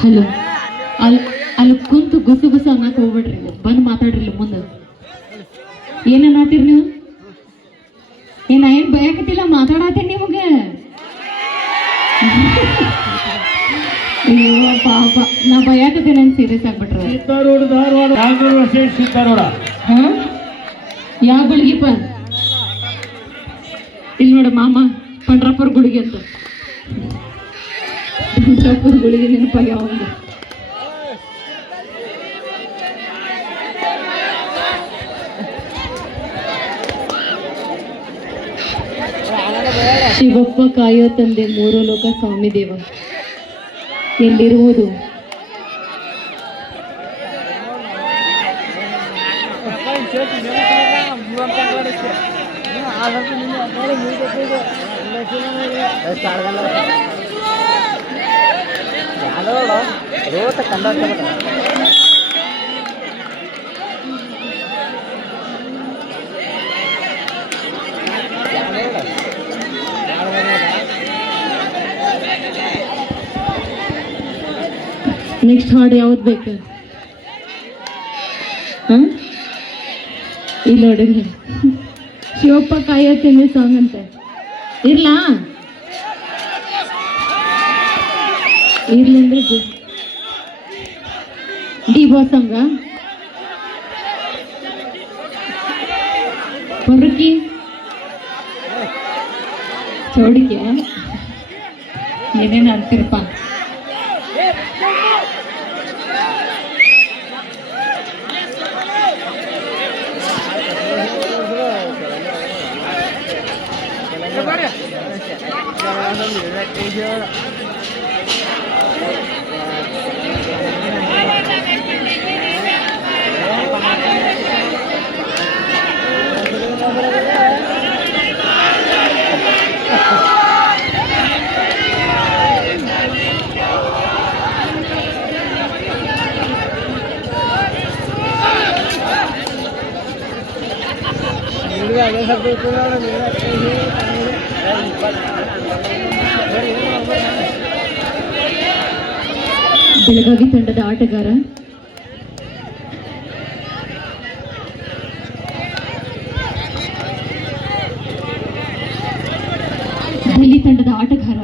Hello, ಅಲ್ಲಿ ಕುಂತು ಗುಸು ಗುಸು ಅನ್ನಕ್ ಹೋಗ್ಬಿಡ್ರಿ, ಬಂದು ಮಾತಾಡ್ರಿ ಮುಂದೆ. ಏನನ್ನಾತೀರಿ ನೀವು? ಏನ್ ಬಯಕತ್ತಿಲ್ಲ, ಮಾತಾಡತ್ತೀನಿ ನಿಮಗೆ. ಅಯ್ಯೋ ಪಾಪ, ನಾ ಬಯಕತ್ತೀನಿ ಅಂತ ಸೀರಿಯಸ್ ಆಗ್ಬಿಟ್ರೆ. ಹಾ, ಯಾವ ಗುಳಿಗಿಪ್ಪ? ಇಲ್ಲಿ ನೋಡ ಮಾಮ, ಪಂಡ್ರಾಪುರ ಗುಳಿಗೆ ಅಂತ. ಪಂಡ್ರಾಪುರ ಗುಳಿಗೆ ನೆನಪಾಗ್ಯಾವ ಒಂದು. ಶಿವಪ್ಪ ಕಾಯೋ ತಂದೆ ಮೂರು ಲೋಕ ಸ್ವಾಮಿ ದೇವ ಎಲ್ಲಿರುವುದು? ನೆಕ್ಸ್ಟ್ ಹಾಡು ಯಾವ್ದು ಬೇಕು? ಇಲ್ಲ ಹುಡುಗ, ಶಿವಪ್ಪ ಕಾಯೋತೀನಿ ಸಾಂಗ್ ಅಂತ ಇರ್ಲಾ? ಇರ್ಲಿ ಅಂದ್ರೆ ಡಿ ಬಾಸ್ ಸಂಗ ಹೊರಕಿ ಚೌಡಿಕೆ ಏನೇನು ಅಂತಿರಪ್ಪ. ಬೆಳಗಾವಿ ತಂಡದ ಆಟಗಾರ ಡೆಲ್ಲಿ ತಂಡದ ಆಟಗಾರ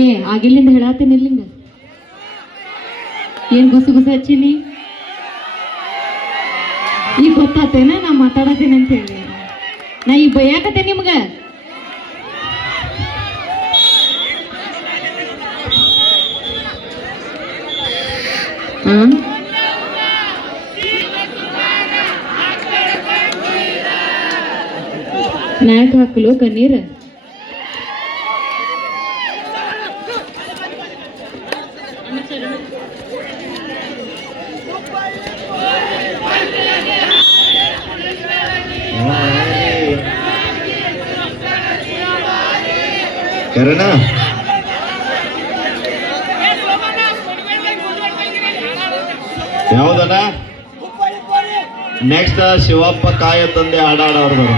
ಏ ಆಗಿಲ್ಲಿಂದ ಹೇಳತ್ತೀನಿ ಇಲ್ಲಿಂದ ಏನ್ ಗುಸು ಗುಸು ಹಚ್ಚಿನಿ ಈಗ ಗೊತ್ತಾತೇನ ನಾ ಮಾತಾಡತ್ತೇನೆ ಅಂತ ಹೇಳಿ ನಾ ಈಗ ಬೈಯಾಕತ್ತೆ ನಿಮ್ಗ ಹಾ ನಾಯಕ್ ಹಾಕಲು ಕಣ್ಣೀರ್ ಕರಣ ಯಾವ್ದನ ನೆಕ್ಸ್ಟ್ ಶಿವಪ್ಪ ಕಾಯ ತಂದೆ ಹಾಡಾಡವ್ರದ್ದು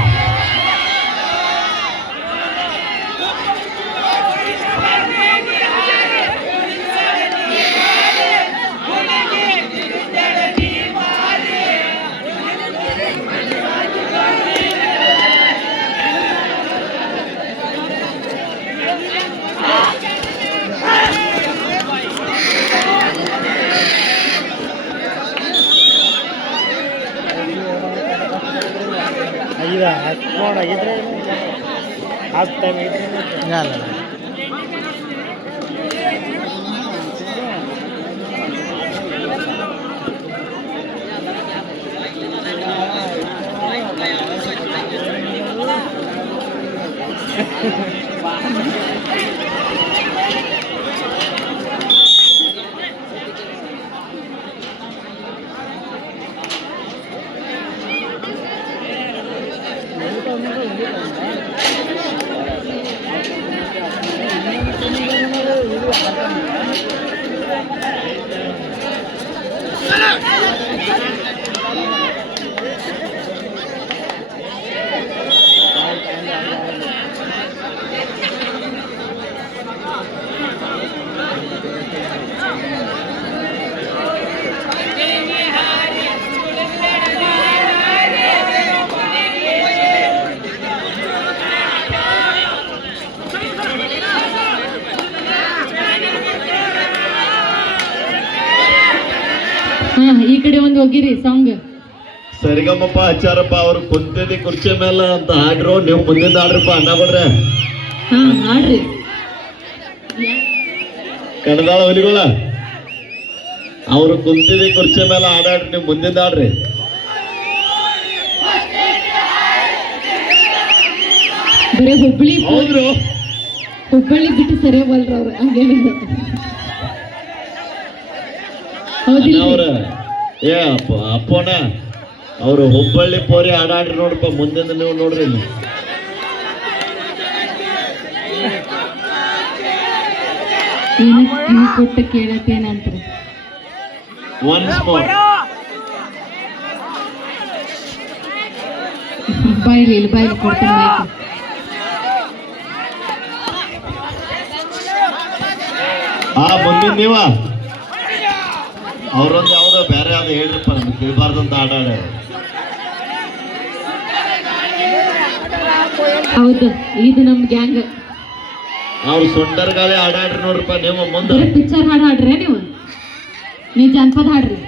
ಹಾ ಈ ಕಡೆ ಒಂದು ಹೋಗಿರಿ ಸಾಂಗ್ ಸರಿಗಮ್ಮಪ್ಪ ಹಚ್ಚಾರಪ್ಪ ಅವ್ರು ಕುಂತಿದ್ದಿ ಕುರ್ಚಿ ಮೇಲೆ ಅಂತ ಹಾಡ್ರು ನೀವು ಮುಂದಿಂದ ಹಾಡ್ರಪ್ಪ ಅಣ್ಣ ಬಿಡ್ರೆ ಹಾ ಹಾಡ್ರಿ ಕಣದಾಳ ಹುಲಿಗಳ ಅವ್ರು ಕುಂತಿದ್ದಿ ಕುರ್ಚಿ ಮೇಲೆ ಹಾಡಾಡ್ರಿ ನೀವು ಮುಂದಿಂದ ಹಾಡ್ರಿ ಬರೇ ಹುಬ್ಬಳ್ಳಿ ಹೌದ್ರು ಹುಬ್ಬಳ್ಳಿ ಬಿಟ್ಟು ಸರಿಯವಲ್ರ ಅವ್ರು ಹಂಗೇನಿಲ್ಲ ಹೌದಿಲ್ಲ ಅವ್ರ ಏ ಅಪ್ಪೋಣ ಅವ್ರು ಹುಬ್ಬಳ್ಳಿ ಪೋರಿ ಹಾಡಾಡ್ರಿ ನೋಡಪ್ಪ ಮುಂದಿಂದ ನೀವು ನೋಡ್ರಿ ಇಲ್ಲಿ ಏನು ಕೊಟ್ಟ ಕೇಳತ್ತೇನಂತ್ರಿ ಒನ್ಸ್ ಮೋರ್ ಬಾಯ್ಲಿ ಕೊಡ್ತೀನಿ ಮೈಕ್ ಮುಂದಿನ ನೀವ ಅವ್ರೊಂದು ಯಾವ್ದೋ ಬೇರೆ ಯಾವ್ದು ಹೇಳ್ರಿಪ್ಪ ನಮ್ಗೆ ತಿಳ್ಬಾರ್ದಂತ ಹಾಡಾಡ ಹೌದು ಇದು ನಮ್ ಗ್ಯಾಂಗ್ ಅವ್ರು ಸುಂಟರ್ ಗಾಳಿ ಹಾಡಾಡ್ರಿ ನೋಡ್ರಪ್ಪ ನೀವು ಮುಂದೆ ಪಿಕ್ಚರ್ ಹಾಡು ಹಾಡ್ರಿ ನೀವು ಜಾನಪದ ಹಾಡ್ರಿ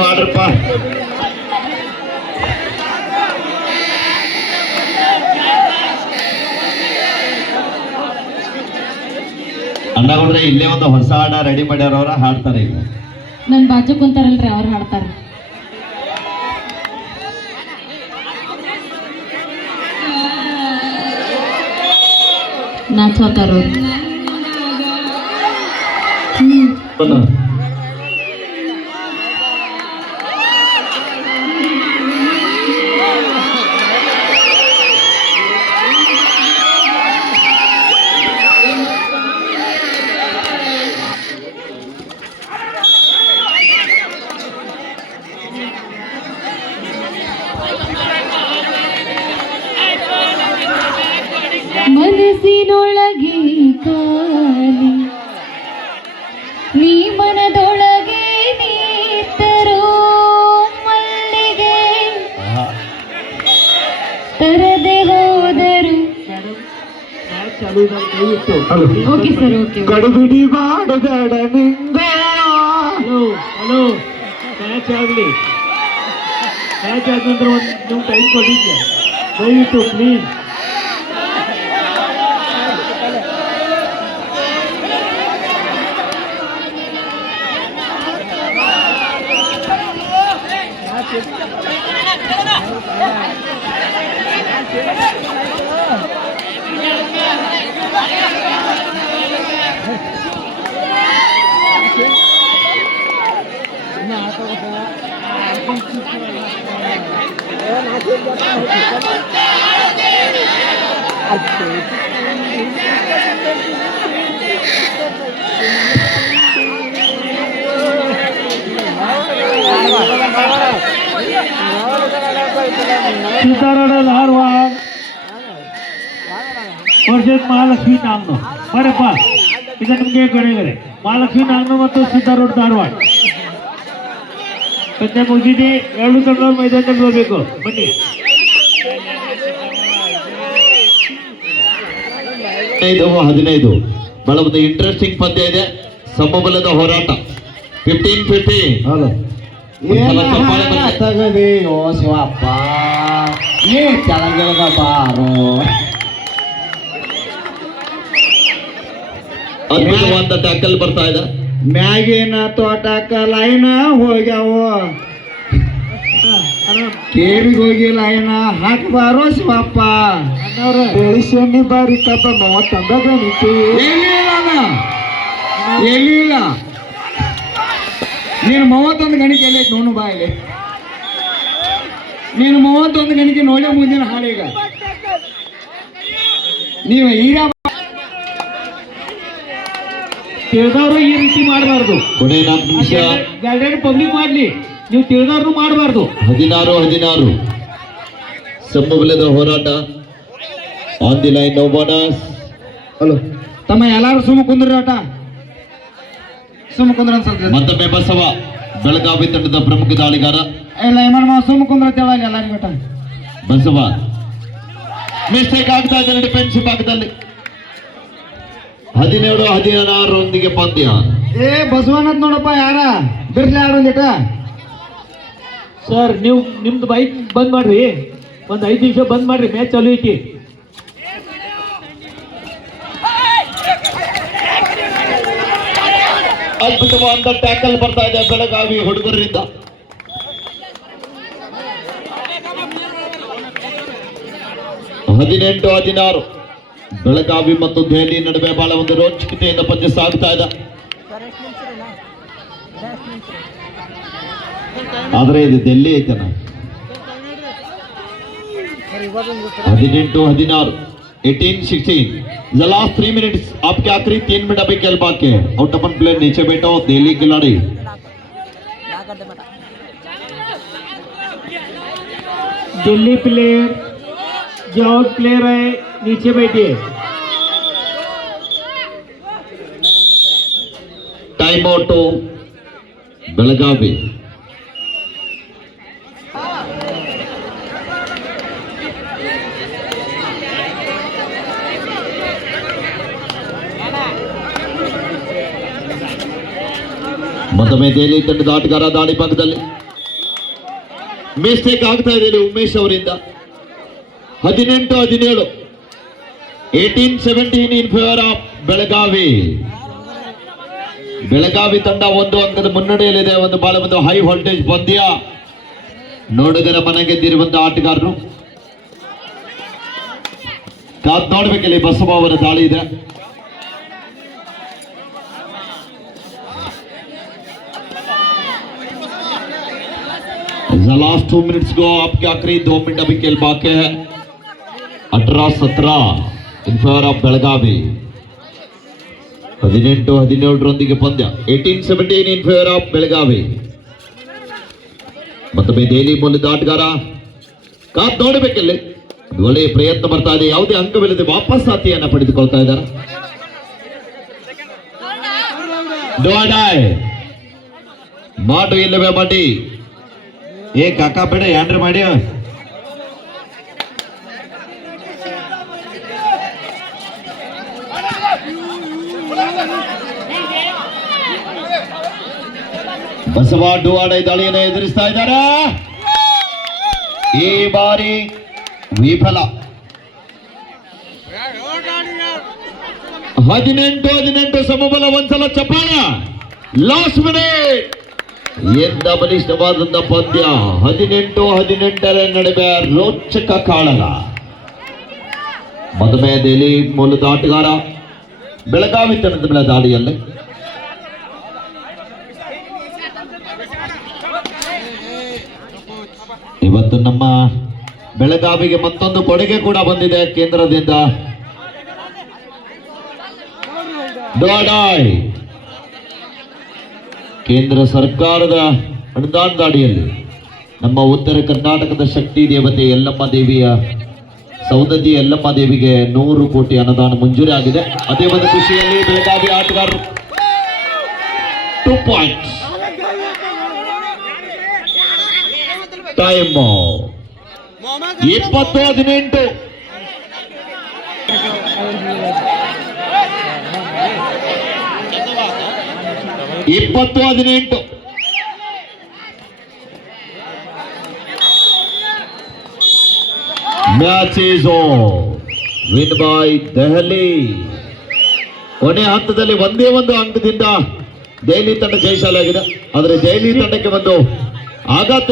ಮಾಡ್ರಪ್ಪ ಅಣ್ಣಗೌಡ್ರೆ ಇಲ್ಲೇ ಒಂದು ಹೊಸ ಹಾಡ ರೆಡಿ ಮಾಡ್ಯಾರವ್ರ ಹಾಡ್ತಾರೆ ಈಗ ನನ್ ಬಾಜು ಕುಂತಾರಲ್ರಿ ಅವ್ರು ಹಾಡ್ತಾರ ನಾಚೋತಾರ ಮನಸ್ಸಿನೊಳಗೆ ಕಾಲಿ ನೀ ಮನದೊಳಗೆ ನೀತರೋ ಮಲ್ಲಿಗೆ ತರದೆ ಹೋದರು ದಯವಿಟ್ಟು ಓಕೆ ಸರ್ ಓಕೆ ಗಡಿಬಿಡಿ ಮಾಡಬೇಡ ನಿಂಗ. ಹಲೋ ಹಲೋ, ಮ್ಯಾಚ್ ಆಗಲಿ, ಮ್ಯಾಚ್ ಆದ ನಂತರ ಒಂದು ನೀವು ಟೈಮ್ ಕೊಟ್ಟಿದ್ದೆ, ದಯವಿಟ್ಟು ಪ್ಲೀಸ್. ಸಿದ್ದಾರೂಢ ಧಾರವಾಡ ವರ್ಸಸ್ ಮಹಾಲಕ್ಷ್ಮಿ ನಾಗ್ನು. ಬರಪ್ಪ, ಇದು ನಿಮಗೆ ಕಡೆಗಡೆ ಮಹಾಲಕ್ಷ್ಮಿ ನಾಗ್ನು ಮತ್ತು ಸಿದ್ದಾರೂಢ ಧಾರವಾಡ ಪಂದ್ಯ ಮುಗಿದಿದೆ. ಎರಡು ತಂಡದವರು ಮೈದಾನದಲ್ಲಿ ಬರಬೇಕು. ಬನ್ನಿ. 15 ಬಹಳ ಒಂದು ಇಂಟ್ರೆಸ್ಟಿಂಗ್ ಪಂದ್ಯ ಇದೆ, ಸಮಬಲದ ಹೋರಾಟ. 15-15. ತಗದೇನೋ ಶಿವಪ್ಪ, ಏ ಕೆಳಗೆಳಗ ಬಾರೋ. ಅದ್ಭುತವಾದ ಟ್ಯಾಕಲ್ ಬರ್ತಾ ಇದೆ. ಮ್ಯಾಗಿನ ತೋಟಕ್ಕ ಲೈನ ಹೋಗ್ಯಾವ, ಕೇಳಿಗೆ ಹೋಗಿ ಲೈನ ಹಾಕ್ಬಾರೋ ಶಿವಪ್ಪ. ಬೆಳಿಸಣ್ಣಿ ಬಾರಿ ಕಬ್ಬ 30 ಗಣಿತು ಎಲ್ಲಿಲ್ಲ. ನೀನು 31 ಗಣಿಕೆ ಎಲ್ಲ ನೋಡು ಬಾಯಿಲೆ. ನೀನು 31 ಗಣಿಕೆ ನೋಡೇ ಮುಂದಿನ ಹಾಡೀಗ ನೀವು ಈಗ ತಿಳಿದವರು ಈ ರೀತಿ ಮಾಡಬಾರ್ದು. ಕೊನೆ 4 ನಿಮಿಷ. ಗ್ಯಾಲರಿ ಪಬ್ಲಿಕ್ ಮಾಡ್ಲಿ, ನೀವು ತಿಳಿದವ್ರು ಮಾಡಬಾರ್ದು. 16 ಸಮಬಲದ ಹೋರಾಟ. On the line, no bonus. Hello ತಮ್ಮ, ಎಲ್ಲಾರು ಸುಮ್ಮ ಕುಂದ್ರಿ ಆಟ, ಸುಮ್ಮ ಕುಂದ್ರ ಅನ್ಸಲ್ರಿ. ಮತ್ತೊಮ್ಮೆ ಬಸವ ಬೆಳಗಾವಿ ತಂಡದ ಪ್ರಮುಖ ದಾಳಿಗಾರ. ಇಲ್ಲ ಏಮನ್ ಸುಮ್ಮ ಕುಂದ್ರ ಹೇಳಲ್ಲ ಎಲ್ಲಾರಿಗೂ ಆಟ. ಬಸವ ಮಿಸ್ಟೇಕ್ ಆಗ್ತಾ ಇದೆ ಡಿಫೆನ್ಸಿವ್ ಭಾಗದಲ್ಲಿ. 17-16 ಪಂದ್ಯ. ಏ ಬಸವನತ್ ನೋಡಪ್ಪ, ಯಾರ ಬಿರ್ಲಿ ಆಡೋದಿಟ. ಸರ್ ನೀವು ನಿಮ್ದು ಬೈಕ್ ಬಂದ್ ಮಾಡ್ರಿ, ಒಂದು 5 ನಿಮಿಷ ಬಂದ್ ಮಾಡ್ರಿ, ಮ್ಯಾಚ್ ಚಾಲು ಐತಿ. ಅದ್ಭುತವಾದ ಟ್ಯಾಕಲ್ ಬರ್ತಾ ಇದೆ ಬೆಳಗಾವಿ ಹುಡುಗರಿಂದ. ಹದಿನೆಂಟು 16 ಬೆಳಗಾವಿ ಮತ್ತು ದೆಹಲಿ ನಡುವೆ ಬಹಳ ಒಂದು ರೋಚಕತೆಯಿಂದ ಪಂದ್ಯ ಸಾಗ್ತಾ ಇದೆ. ಆದ್ರೆ ಇದು ಡೆಲ್ಲಿ ಐತನ. 18-16, 18-16. The last 3 minutes. आपके आखिरी 3 मिनट अभी खेल बाकी है. आउट अपन प्लेयर नीचे बैठो, दिल्ली खिलाड़ी. दिल्ली प्लेयर जो आउट प्लेयर है नीचे बैठिए. Time out Belagavi. ಮತ್ತೊಮ್ಮೆ ದೆಹಲಿ ತಂಡದ ಆಟಗಾರ ದಾಳಿ ಭಾಗದಲ್ಲಿ ಮಿಸ್ಟೇಕ್ ಆಗ್ತಾ ಇದೆ ಉಮೇಶ್ ಅವರಿಂದ. 18-17, 18-17 in favour of Belagavi. Belagavi ತಂಡ 1 ಅಂಕದ ಮುನ್ನಡೆಯಲ್ಲಿದೆ. ಒಂದು ಬಹಳ ಒಂದು ಹೈ ವೋಲ್ಟೇಜ್ ಪಂದ್ಯ. ನೋಡುಗರ ಮನ ಗೆದ್ದಿರುವಂತಹ ಆಟಗಾರರು. ಕಾದ್ ನೋಡ್ಬೇಕಿಲ್ಲಿ ಬಸವ ಅವರ ದಾಳಿ ಇದೆ. The last 2 minutes go. आपके आखिरी 2 मिनट अभी खेल बाकी है. 18-17 in favor of ಬೆಳಗಾವಿ. 18-17 ಪಂದ್ಯ. 18-17 in favor of ಬೆಳಗಾವಿ. ಮತ್ತೊಮ್ಮೆ ದೆಹಲಿ ಮೂಲದ ಆಟಗಾರ ಕಾದ್ ನೋಡಬೇಕಿಲ್ಲಿ. ಒಳ್ಳೆಯ ಪ್ರಯತ್ನ ಬರ್ತಾ ಇದೆ. ಯಾವುದೇ ಅಂಕವಿಲ್ಲದೆ ವಾಪಸ್ ಆತಿಯನ್ನ ಪಡೆದುಕೊಳ್ತಾ ಇದ್ದಾರೆ. ಮಾಡು ಇಲ್ಲವೇ ಮಾಡಿ. ಏ ಕಾಕಾ ಬೇಡ ಏನ್ರಿ ಮಾಡಿ. ಬಸವ ಡುವಾಡ ದಾಳಿಯನ್ನು ಎದುರಿಸ್ತಾ ಇದ್ದಾರೆ. ಈ ಬಾರಿ ವಿಫಲ. 18-18 ಸಮಬಲ. ಒಂದ್ಸಲ ಚಪ್ಪಾಳ. ಲಾಸ್ಟ್ ಮಿನಿಟ್ ಎಂದ ಬಲಿಷ್ಠವಾದಂತ ಪಂದ್ಯ. 18-18 ನಡುವೆ ರೋಚಕ ಕಾಳಗ. ಮದುವೆ ದೆಹಲಿ ಮೂಲದ ಆಟಗಾರ ಬೆಳಗಾವಿ ತಂಡದ ಮೇಲೆ ದಾಳಿಯಲ್ಲಿ ಇವತ್ತು ನಮ್ಮ ಬೆಳಗಾವಿಗೆ ಮತ್ತೊಂದು ಕೊಡುಗೆ ಕೂಡ ಬಂದಿದೆ ಕೇಂದ್ರದಿಂದ. ದೊಡಾಯ್ ಕೇಂದ್ರ ಸರ್ಕಾರದ ಅನುದಾನದ ಅಡಿಯಲ್ಲಿ ನಮ್ಮ ಉತ್ತರ ಕರ್ನಾಟಕದ ಶಕ್ತಿ ದೇವತೆ ಯಲ್ಲಮ್ಮ ದೇವಿಯ ಸೌದತ್ತಿ ಯಲ್ಲಮ್ಮ ದೇವಿಗೆ 100 ಕೋಟಿ ಅನುದಾನ ಮಂಜೂರಿ ಆಗಿದೆ. ಅದೇ ಒಂದು ಖುಷಿಯಲ್ಲಿ ಬೆಳಗಾವಿ ಆಟಗಾರರು 2 points. Time 20-18. Match is win by Delhi. ಕೊನೆ ಹಂತದಲ್ಲಿ ಒಂದೇ ಒಂದು ಅಂಕದಿಂದ ದೆಹಲಿ ತಂಡ ಜಯಶಾಲಿಯಾಗಿದೆ. ಆದರೆ ದೆಹಲಿ ತಂಡಕ್ಕೆ ಒಂದು ಆಘಾತ